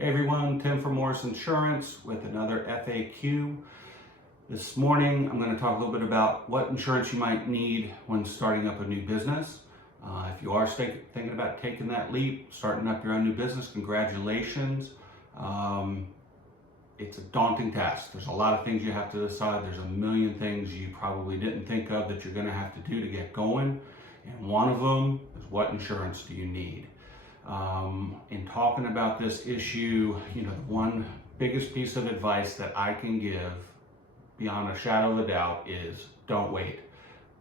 Hey everyone, Tim from Morris Insurance with another FAQ. This morning I'm going to talk a little bit about what insurance you might need when starting up a new business. If you are thinking about taking that leap, starting up your own new business, congratulations. It's a daunting task. There's a lot of things you have to decide. There's a million things you probably didn't think of that you're going to have to do to get going. And one of them is, what insurance do you need? In talking about this issue, the one biggest piece of advice that I can give beyond a shadow of a doubt is don't wait.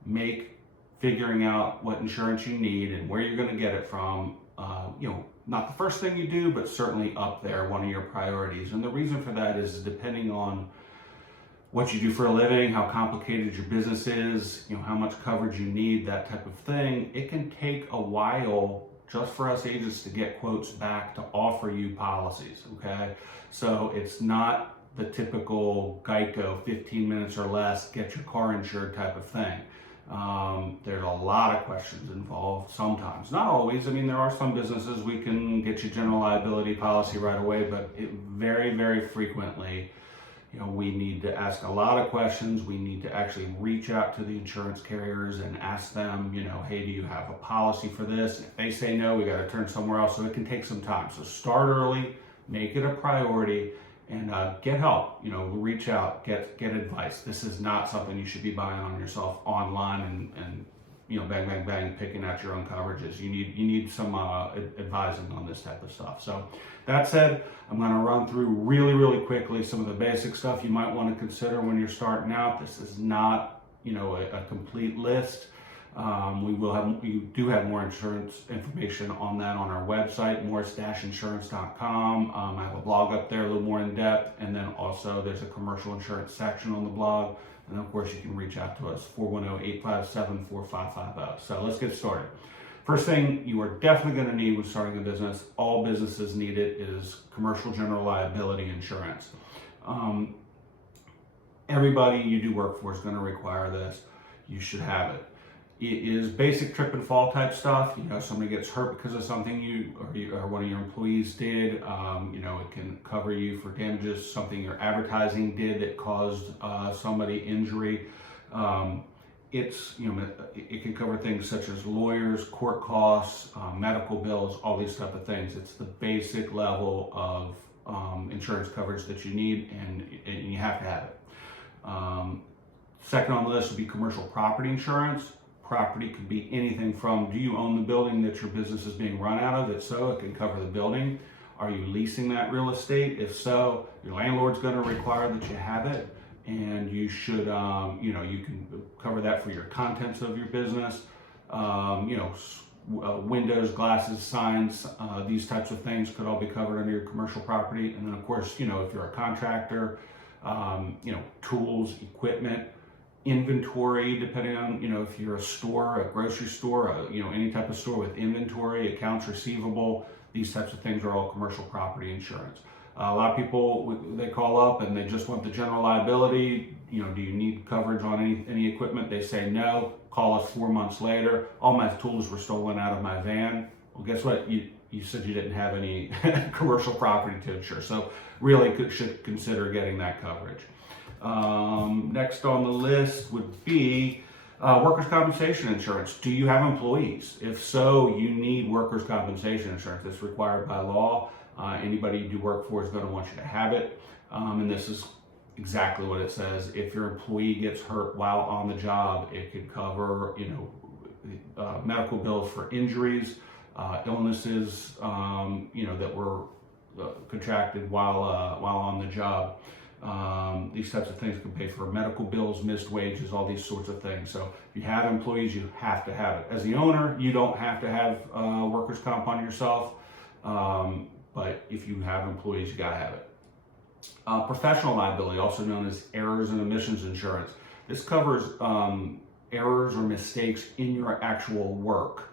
Make figuring out what insurance you need and where you're going to get it from, not the first thing you do, but certainly up there, one of your priorities. And the reason for that is depending on what you do for a living, how complicated your business is, how much coverage you need, that type of thing. It can take a while just for us agents to get quotes back to offer you policies, okay? So it's not the typical Geico 15 minutes or less, get your car insured type of thing. There's a lot of questions involved sometimes, not always. There are some businesses we can get you general liability policy right away, but very, very frequently, we need to ask a lot of questions. We need to actually reach out to the insurance carriers and ask them, hey, do you have a policy for this? And if they say no, we got to turn somewhere else. So it can take some time. So start early, make it a priority, and get help. Reach out, get advice. This is not something you should be buying on yourself online and bang, bang, bang, picking out your own coverages. You need some advising on this type of stuff. So that said, I'm going to run through really, really quickly some of the basic stuff you might want to consider when you're starting out. This is not, a complete list. We do have more insurance information on that on our website, morris-insurance.com. I have a blog up there a little more in depth, and then also there's a commercial insurance section on the blog. And then of course you can reach out to us, 410-857-4550. So let's get started. First thing you are definitely going to need when starting a business, all businesses need it, is commercial general liability insurance. Everybody you do work for is going to require this. You should have it. It is basic trip and fall type stuff. Somebody gets hurt because of something you or one of your employees did. It can cover you for damages, something your advertising did that caused somebody injury. It can cover things such as lawyers, court costs, medical bills, all these type of things. It's the basic level of insurance coverage that you need, and you have to have it. Second on the list would be commercial property insurance. Property could be anything from, do you own the building that your business is being run out of? If so, it can cover the building. Are you leasing that real estate? If so, your landlord's going to require that you have it, and you should, you can cover that for your contents of your business. Windows, glasses, signs, these types of things could all be covered under your commercial property. And then of course, if you're a contractor, tools, equipment, inventory, depending on, if you're a store, a grocery store, any type of store with inventory, accounts receivable, these types of things are all commercial property insurance. A lot of people, they call up and they just want the general liability. Do you need coverage on any equipment? They say no. Call us 4 months later. All my tools were stolen out of my van. Well, guess what? You said you didn't have any commercial property to insure. So really should consider getting that coverage. Next on the list would be workers' compensation insurance. Do you have employees? If so, you need workers' compensation insurance. It's required by law. Anybody you do work for is going to want you to have it. And this is exactly what it says. If your employee gets hurt while on the job, it could cover, medical bills for injuries, illnesses, that were contracted while on the job. These types of things can pay for medical bills, missed wages, all these sorts of things. So if you have employees, you have to have it. As the owner, you don't have to have workers' comp on yourself, but if you have employees, you gotta have it. Professional liability, also known as errors and omissions insurance. This covers errors or mistakes in your actual work.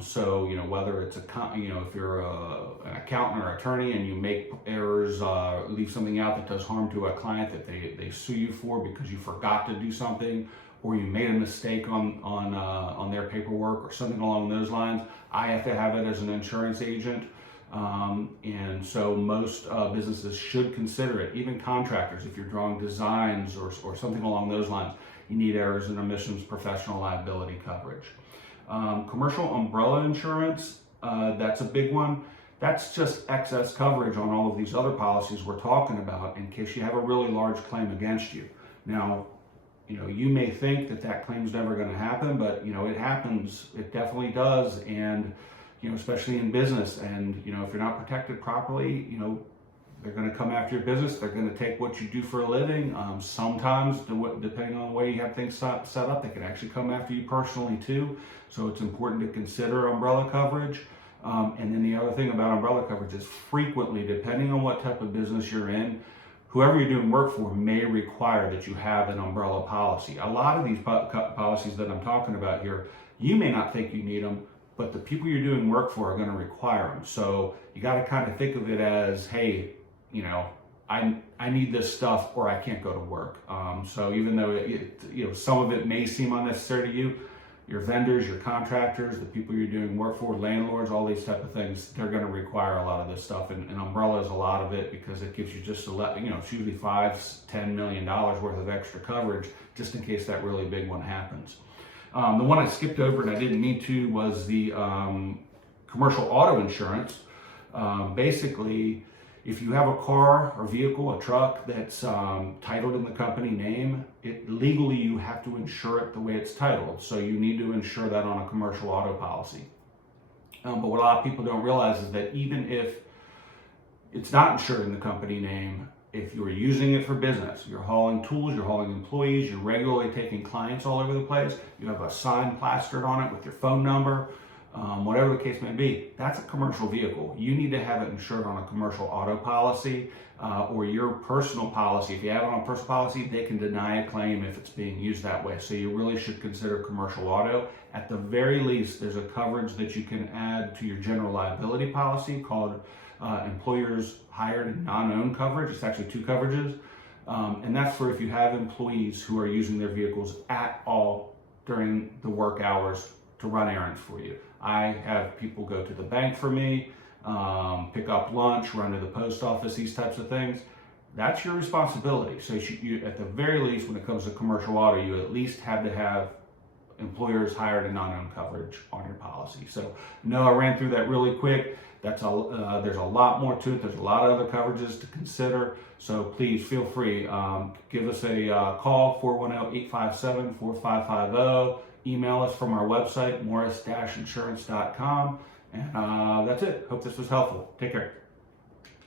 So, whether it's if you're an accountant or attorney and you make errors, leave something out that does harm to a client that they sue you for because you forgot to do something, or you made a mistake on their paperwork or something along those lines, I have to have it as an insurance agent. And so most businesses should consider it. Even contractors, if you're drawing designs or something along those lines, you need errors and omissions professional liability coverage. Commercial umbrella insurance, that's a big one. That's just excess coverage on all of these other policies we're talking about in case you have a really large claim against you. Now, you may think that claim's never going to happen, but it happens. It definitely does, and especially in business. And if you're not protected properly, they're going to come after your business. They're going to take what you do for a living. Sometimes, depending on the way you have things set up, they can actually come after you personally too. So it's important to consider umbrella coverage. And then the other thing about umbrella coverage is frequently, depending on what type of business you're in, whoever you're doing work for may require that you have an umbrella policy. A lot of these policies that I'm talking about here, you may not think you need them, but the people you're doing work for are going to require them. So you got to kind of think of it as, hey, I need this stuff or I can't go to work. So even though some of it may seem unnecessary to you, your vendors, your contractors, the people you're doing work for, landlords, all these type of things, they're going to require a lot of this stuff. And umbrella is a lot of it because it gives you just it's usually $5-10 million worth of extra coverage just in case that really big one happens. The one I skipped over and I didn't need to was the commercial auto insurance. Basically, if you have a car or vehicle, a truck that's titled in the company name, legally you have to insure it the way it's titled. So you need to insure that on a commercial auto policy. But what a lot of people don't realize is that even if it's not insured in the company name, if you're using it for business, you're hauling tools, you're hauling employees, you're regularly taking clients all over the place, you have a sign plastered on it with your phone number, whatever the case may be, that's a commercial vehicle. You need to have it insured on a commercial auto policy or your personal policy. If you have it on a personal policy, they can deny a claim if it's being used that way. So you really should consider commercial auto. At the very least, there's a coverage that you can add to your general liability policy called employers hired and non-owned coverage. It's actually two coverages. And that's for if you have employees who are using their vehicles at all during the work hours to run errands for you. I have people go to the bank for me, pick up lunch, run to the post office, these types of things. That's your responsibility. So you, at the very least, when it comes to commercial auto, you at least have to have employers hired and non-owned coverage on your policy. So no, I ran through that really quick. There's a lot more to it. There's a lot of other coverages to consider. So please feel free. Give us a call, 410-857-4550. Email us from our website, morris-insurance.com. And that's it. Hope this was helpful. Take care.